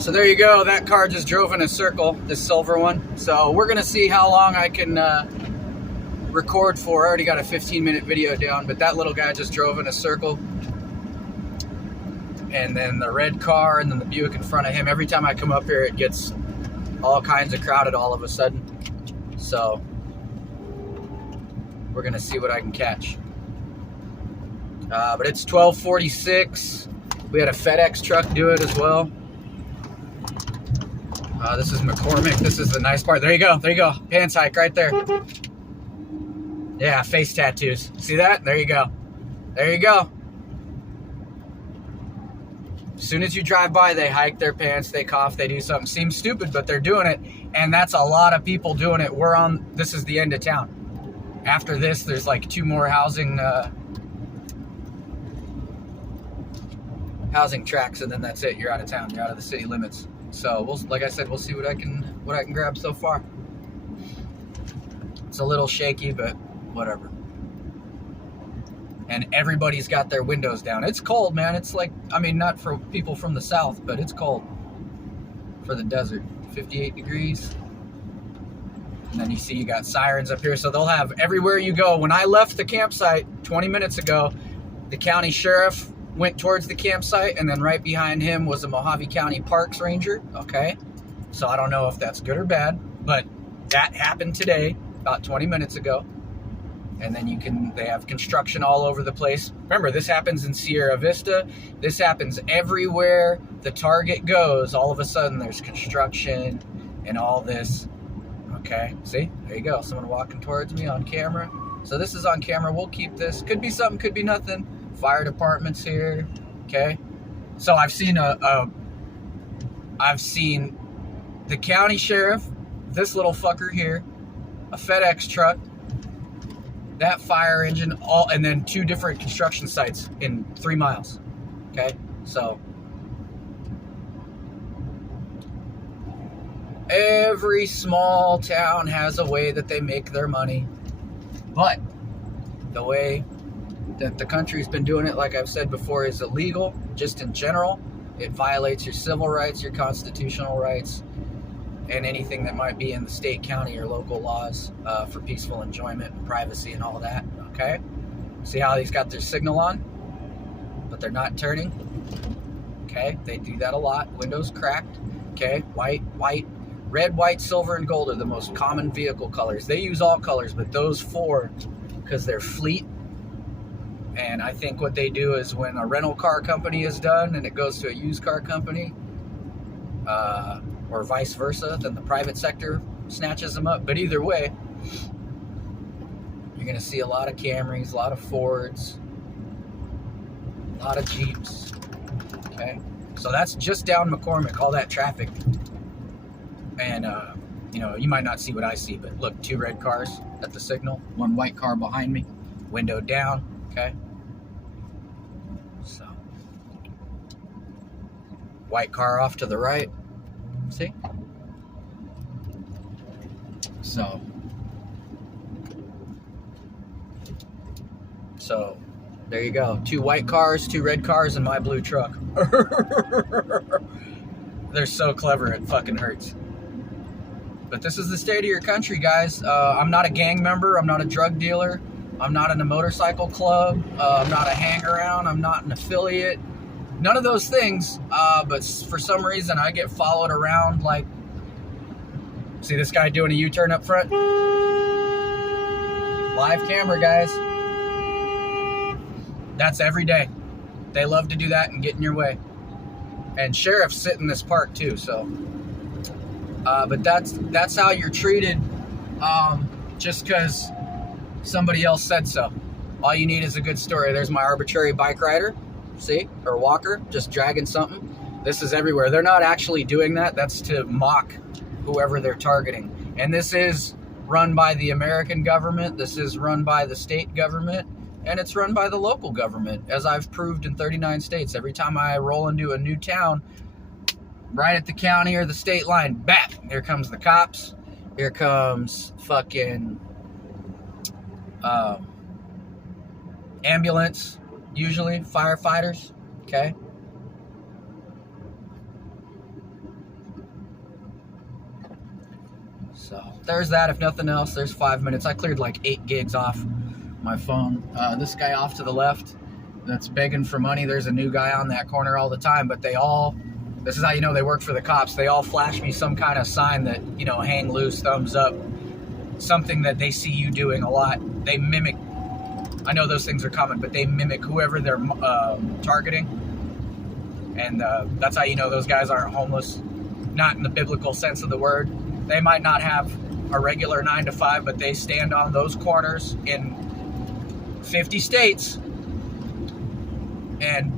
So there you go. That car just drove in a circle, this silver one. So we're going to see how long I can record for. I already got a 15-minute video down, but that little guy just drove in a circle. And then the red car and then the Buick in front of him. Every time I come up here, it gets all kinds of crowded all of a sudden. So we're going to see what I can catch. But it's 12:46. We had a FedEx truck do it as well. This is McCormick. This is the nice part. There you go. There you go. Pants hike right there. Yeah, face tattoos. See that? There you go. There you go. As soon as you drive by, they hike their pants, they cough, they do something. Seems stupid, but they're doing it. And that's a lot of people doing it. This is the end of town. After this, there's like 2 more housing tracks, and then that's it. You're out of town. You're out of the city limits. So like I said, we'll see what I can grab so far. It's a little shaky, but whatever. And everybody's got their windows down. It's cold, man. It's like, I mean, not for people from the south, but it's cold for the desert. 58 degrees. And then you see you got sirens up here. So they'll have everywhere you go. When I left the campsite 20 minutes ago, the county sheriff went towards the campsite, and then right behind him was a Mojave County Parks Ranger. Okay. So I don't know if that's good or bad, but that happened today, about 20 minutes ago. And then they have construction all over the place. Remember, this happens in Sierra Vista. This happens everywhere the target goes. All of a sudden, there's construction and all this. Okay, see? There you go. Someone walking towards me on camera. So this is on camera. We'll keep this. Could be something, could be nothing. Fire department's here. Okay. So I've seen the county sheriff, this little fucker here, a FedEx truck, that fire engine, and then 2 different construction sites in 3 miles. Okay, so every small town has a way that they make their money, but the way that the country's been doing it, like I've said before, is illegal. Just in general, it violates your civil rights, your constitutional rights, and anything that might be in the state, county, or local laws for peaceful enjoyment and privacy and all that, okay? See how he's got their signal on, but they're not turning, okay? They do that a lot. Windows cracked, okay? White, red, white, silver, and gold are the most common vehicle colors. They use all colors, but those 4, because they're fleet, and I think what they do is when a rental car company is done and it goes to a used car company, or vice versa, then the private sector snatches them up. But either way, you're going to see a lot of Camrys, a lot of Fords, a lot of Jeeps. Okay, so that's just down McCormick, all that traffic. And, you might not see what I see, but look, 2 red cars at the signal, 1 white car behind me, window down, okay? So, white car off to the right. See? So there you go. 2 white cars, 2 red cars, and my blue truck. They're so clever, it fucking hurts. But this is the state of your country, guys. I'm not a gang member. I'm not a drug dealer. I'm not in a motorcycle club. I'm not a hang-around. I'm not an affiliate. None of those things, but for some reason I get followed around like, see this guy doing a U-turn up front? Live camera, guys. That's every day. They love to do that and get in your way. And sheriffs sit in this park too, so. But that's how you're treated, just because somebody else said so. All you need is a good story. There's my arbitrary bike rider. See, or walker, just dragging something. This is everywhere. They're not actually doing that. That's to mock whoever they're targeting. And this is run by the American government. This is run by the state government. And it's run by the local government, as I've proved in 39 states. Every time I roll into a new town, right at the county or the state line, bap, here comes the cops. Here comes fucking ambulance. Usually firefighters, okay? So there's that. If nothing else, there's 5 minutes. I cleared like 8 gigs off my phone. This guy off to the left that's begging for money, there's a new guy on that corner all the time, but they all, this is how you know they work for the cops, they all flash me some kind of sign that, you know, hang loose, thumbs up, something that they see you doing a lot. They mimic, I know those things are common, but they mimic whoever they're targeting. And that's how you know those guys aren't homeless. Not in the biblical sense of the word. They might not have a regular 9 to 5, but they stand on those corners in 50 states and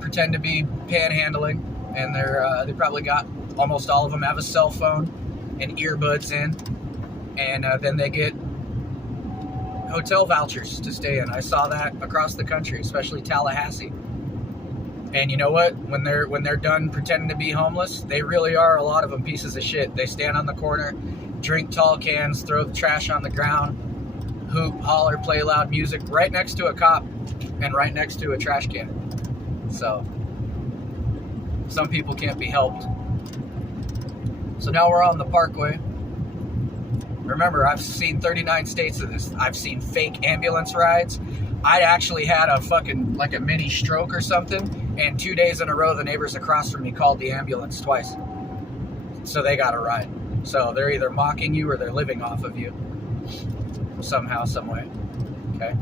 pretend to be panhandling. And they probably got, almost all of them have a cell phone and earbuds in. And then they get hotel vouchers to stay in. I saw that across the country, especially Tallahassee. And you know what? When they're done pretending to be homeless, they really are, a lot of them, pieces of shit. They stand on the corner, drink tall cans, throw the trash on the ground, hoop, holler, play loud music right next to a cop and right next to a trash can. So some people can't be helped. So now we're on the Parkway. Remember, I've seen 39 states of this. I've seen fake ambulance rides. I actually had a fucking, like a mini stroke or something, and 2 days in a row, the neighbors across from me called the ambulance twice. So they got a ride. So they're either mocking you or they're living off of you. Somehow, some way. Okay?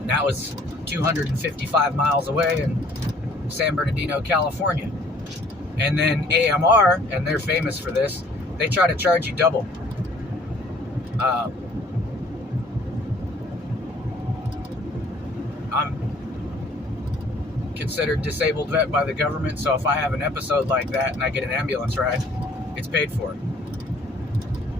And that was 255 miles away in San Bernardino, California. And then AMR, and they're famous for this, they try to charge you double. I'm considered disabled vet by the government, so if I have an episode like that and I get an ambulance ride, it's paid for.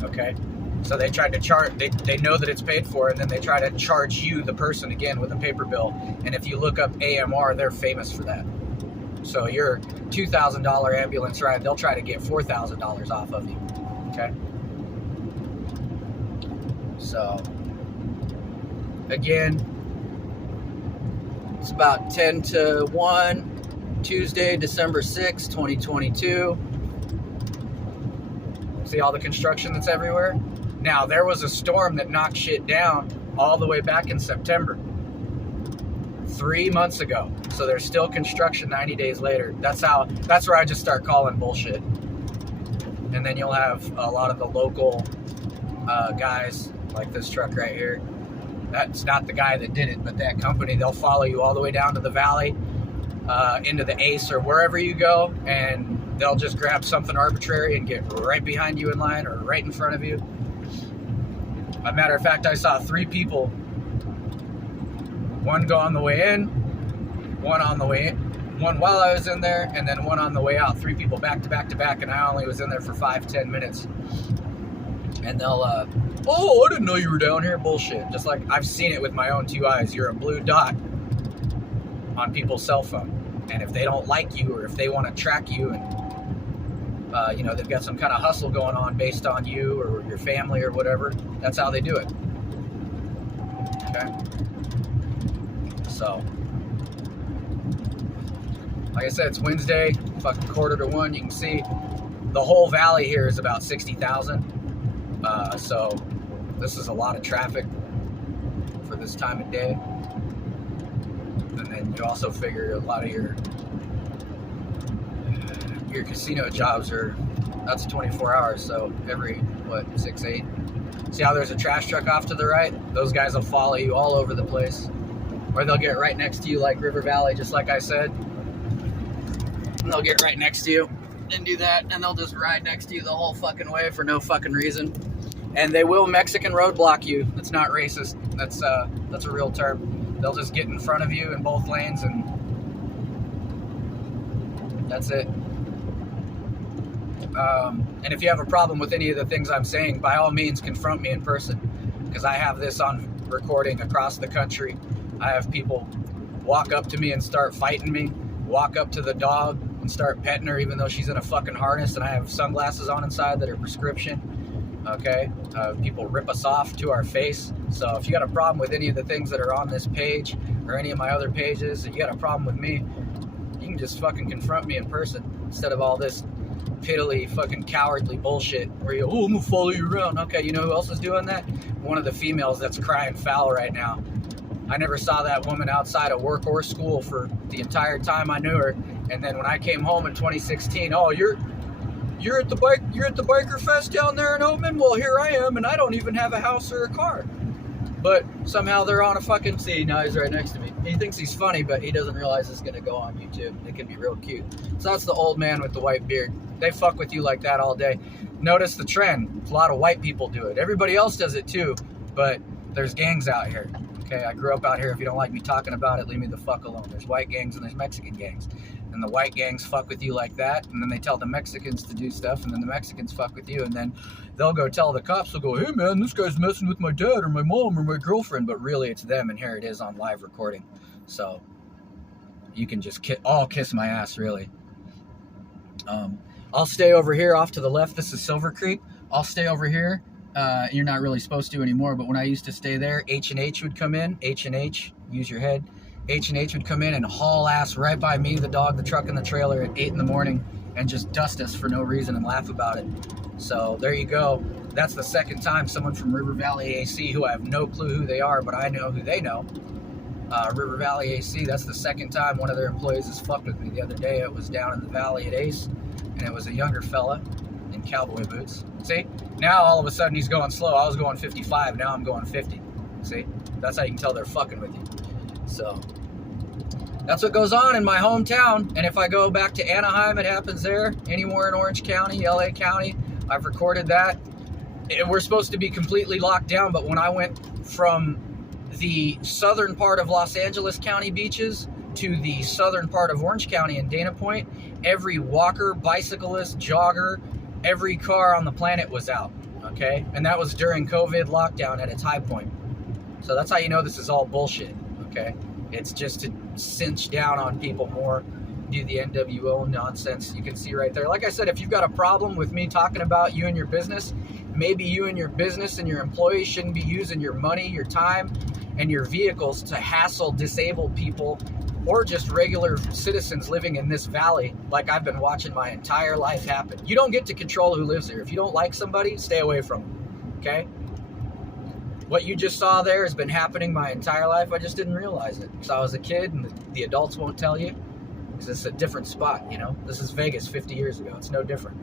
Okay? So they tried to charge, they know that it's paid for, and then they try to charge you, the person, again with a paper bill. And if you look up AMR, they're famous for that. So your $2,000 ambulance ride, they'll try to get $4,000 off of you. Okay? So, again, it's about 10 to 1, Tuesday, December 6, 2022. See all the construction that's everywhere? Now, there was a storm that knocked shit down all the way back in September. 3 months ago. So there's still construction 90 days later. That's where I just start calling bullshit. And then you'll have a lot of the local guys, like this truck right here. That's not the guy that did it, but that company, they'll follow you all the way down to the valley, into the Ace or wherever you go, and they'll just grab something arbitrary and get right behind you in line or right in front of you. As a matter of fact, I saw 3 people, one go on the way in, one on the way in, one while I was in there, and then one on the way out. 3 people back to back to back, and I only was in there for 5-10 minutes. And they'll, oh, I didn't know you were down here. Bullshit. Just like I've seen it with my own 2 eyes. You're a blue dot on people's cell phone. And if they don't like you, or if they want to track you, and you know, they've got some kind of hustle going on based on you or your family or whatever, that's how they do it. Okay? So, like I said, it's Wednesday, fucking 12:45. You can see the whole valley here is about 60,000. So this is a lot of traffic for this time of day. And then you also figure a lot of your casino jobs that's 24 hours. So every, 6, 8. See how there's a trash truck off to the right? Those guys will follow you all over the place. Or they'll get right next to you like River Valley, just like I said. And they'll get right next to you and do that, and they'll just ride next to you the whole fucking way for no fucking reason. And they will Mexican roadblock you. That's not racist. That's a real term. They'll just get in front of you in both lanes, and that's it. And if you have a problem with any of the things I'm saying, by all means, confront me in person, because I have this on recording across the country. I have people walk up to me and start fighting me, walk up to the dog and start petting her even though she's in a fucking harness, and I have sunglasses on inside that are prescription. Okay? People rip us off to our face. So if you got a problem with any of the things that are on this page or any of my other pages, if you got a problem with me, you can just fucking confront me in person instead of all this piddly, fucking cowardly bullshit where you, oh, I'm gonna follow you around. Okay, you know who else is doing that? One of the females that's crying foul right now. I never saw that woman outside of work or school for the entire time I knew her. And then when I came home in 2016, oh, you're at the biker fest down there in Oatman? Well, here I am, and I don't even have a house or a car. But somehow they're on a fucking, see, now he's right next to me. He thinks he's funny, but he doesn't realize it's gonna go on YouTube. It can be real cute. So that's the old man with the white beard. They fuck with you like that all day. Notice the trend. A lot of white people do it. Everybody else does it too, but there's gangs out here. Okay, I grew up out here. If you don't like me talking about it, leave me the fuck alone. There's white gangs and there's Mexican gangs. And the white gangs fuck with you like that, and then they tell the Mexicans to do stuff, and then the Mexicans fuck with you, and then they'll go tell the cops, they'll go, hey man, this guy's messing with my dad or my mom or my girlfriend, but really it's them, and here it is on live recording. So you can just all kiss my ass, really. I'll stay over here off to the left. This is Silver Creek. I'll stay over here. You're not really supposed to anymore, but when I used to stay there, H&H would come in. H&H, use your head. H&H would come in and haul ass right by me, the dog, the truck, and the trailer at 8 in the morning and just dust us for no reason and laugh about it. So there you go. That's the second time someone from River Valley AC, who I have no clue who they are, but I know who they know. River Valley AC, that's the second time one of their employees has fucked with me. The other day it was down in the valley at Ace, and it was a younger fella in cowboy boots. See? Now all of a sudden he's going slow. I was going 55, now I'm going 50. See? That's how you can tell they're fucking with you. So that's what goes on in my hometown. And if I go back to Anaheim, it happens there. Anywhere in Orange County, LA County, I've recorded that. We're supposed to be completely locked down, but when I went from the southern part of Los Angeles County beaches to the southern part of Orange County and Dana Point, every walker, bicyclist, jogger, every car on the planet was out, okay? And that was during COVID lockdown at its high point. So that's how you know this is all bullshit, okay? It's just to cinch down on people more, do the NWO nonsense. You can see right there. Like I said, if you've got a problem with me talking about you and your business, maybe you and your business and your employees shouldn't be using your money, your time, and your vehicles to hassle disabled people or just regular citizens living in this valley like I've been watching my entire life happen. You don't get to control who lives here. If you don't like somebody, stay away from them, okay? What you just saw there has been happening my entire life. I just didn't realize it because I was a kid, and the adults won't tell you because it's a different spot, you know? This is Vegas 50 years ago. It's no different.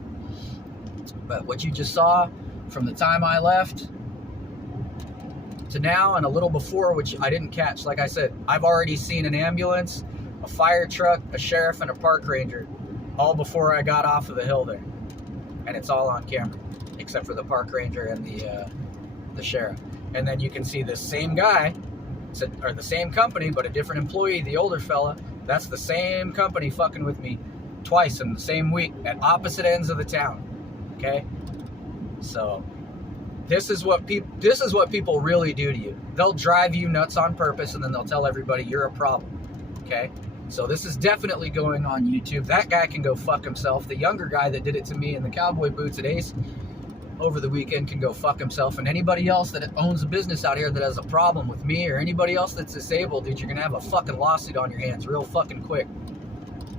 But what you just saw from the time I left to now and a little before, which I didn't catch, like I said, I've already seen an ambulance, a fire truck, a sheriff, and a park ranger all before I got off of the hill there. And it's all on camera, except for the park ranger and the sheriff. And then you can see the same guy, or the same company, but a different employee, the older fella. That's the same company fucking with me twice in the same week at opposite ends of the town. Okay? So this is what people really do to you. They'll drive you nuts on purpose, and then they'll tell everybody you're a problem. Okay? So this is definitely going on YouTube. That guy can go fuck himself. The younger guy that did it to me in the cowboy boots at Ace over the weekend can go fuck himself, and anybody else that owns a business out here that has a problem with me or anybody else that's disabled, dude, you're gonna have a fucking lawsuit on your hands real fucking quick.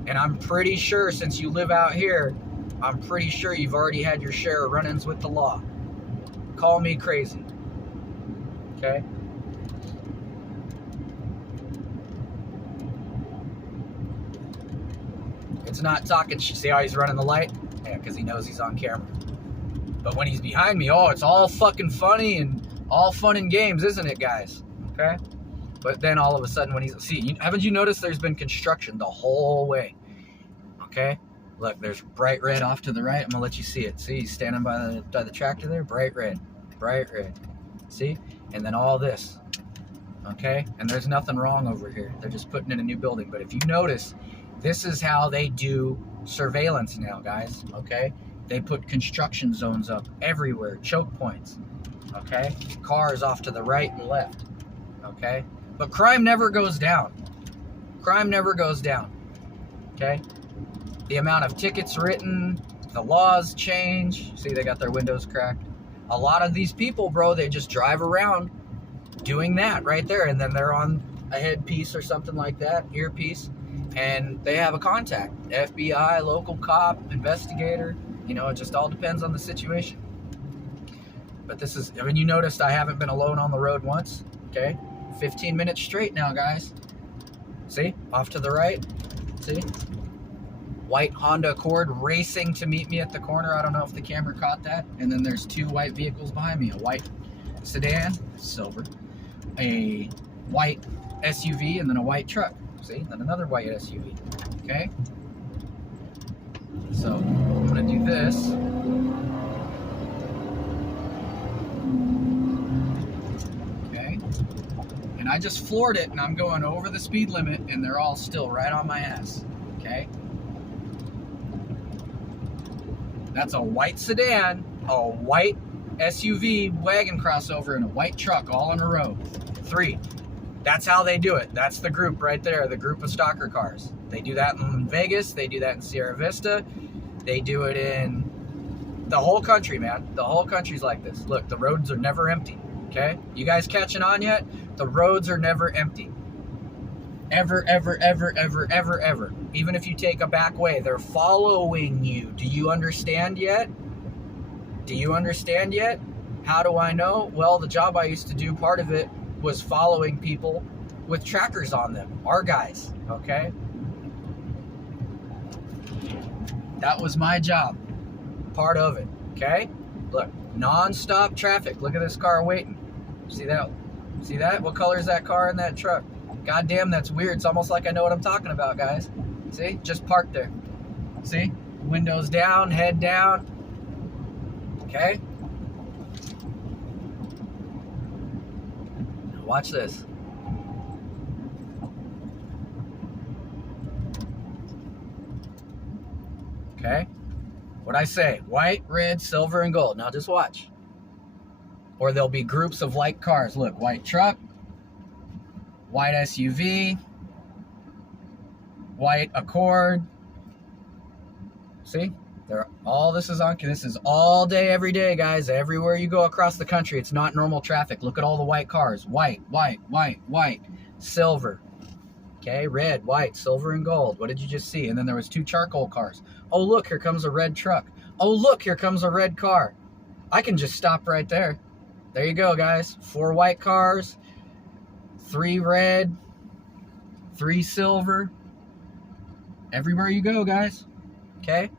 And I'm pretty sure, since you live out here, I'm pretty sure you've already had your share of run-ins with the law. Call me crazy, okay? It's not talking. See how he's running the light? Yeah, because he knows he's on camera. But when he's behind me, oh, it's all fucking funny and all fun and games, isn't it, guys? Okay? But then all of a sudden when he's... See, haven't you noticed there's been construction the whole way? Okay? Look, there's bright red off to the right. I'm going to let you see it. See, he's standing by the tractor there? Bright red. Bright red. See? And then all this. Okay? And there's nothing wrong over here. They're just putting in a new building. But if you notice, this is how they do surveillance now, guys. Okay? They put construction zones up everywhere, choke points, okay? Cars off to the right and left, okay? But crime never goes down. Crime never goes down, okay? The amount of tickets written, the laws change. See, they got their windows cracked. A lot of these people, bro, they just drive around doing that right there, and then they're on a headpiece or something like that, earpiece, and they have a contact. FBI, local cop, investigator. You know, it just all depends on the situation. But this is, I mean, you noticed I haven't been alone on the road once, okay? 15 minutes straight now, guys. See? Off to the right. See? White Honda Accord racing to meet me at the corner. I don't know if the camera caught that. And then there's two white vehicles behind me. A white sedan, silver. A white SUV, and then a white truck. See? Then another white SUV. Okay? So, I'm going to do this. Okay? And I just floored it, and I'm going over the speed limit, and they're all still right on my ass. Okay? That's a white sedan, a white SUV wagon crossover, and a white truck all in a row. 3. That's how they do it. That's the group right there, the group of stalker cars. They do that in Vegas. They do that in Sierra Vista. They do it in the whole country, man. The whole country's like this. Look, the roads are never empty, okay? You guys catching on yet? The roads are never empty. Ever, ever, ever, ever, ever, ever. Even if you take a back way, they're following you. Do you understand yet? Do you understand yet? How do I know? Well, the job I used to do, part of it was following people with trackers on them. Our guys, okay? That was my job. Part of it, okay? Look, non-stop traffic. Look at this car waiting. See that? See that? What color is that car in that truck? God damn, that's weird. It's almost like I know what I'm talking about, guys. See? Just parked there. See? Windows down, head down. Okay? Watch this. Okay? What'd I say? White, red, silver, and gold. Now just watch. Or there'll be groups of like cars. Look, white truck, white SUV, white Accord. See? This is all day, every day, guys. Everywhere you go across the country, it's not normal traffic. Look at all the white cars. White, white, white, white, silver. Okay, red, white, silver, and gold. What did you just see? And then there was 2 charcoal cars. Oh, look, here comes a red truck. Oh, look, here comes a red car. I can just stop right there. There you go, guys. 4 white cars, 3 red, 3 silver. Everywhere you go, guys. Okay?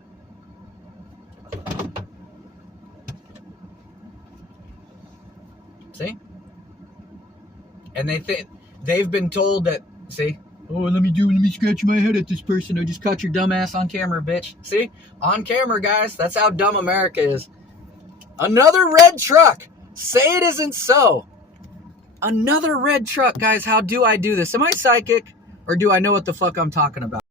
See? And they've been told that, see? Oh, let me scratch my head at this person. I just caught your dumb ass on camera, bitch. See? On camera, guys. That's how dumb America is. Another red truck. Say it isn't so. Another red truck, guys. How do I do this? Am I psychic? Or do I know what the fuck I'm talking about?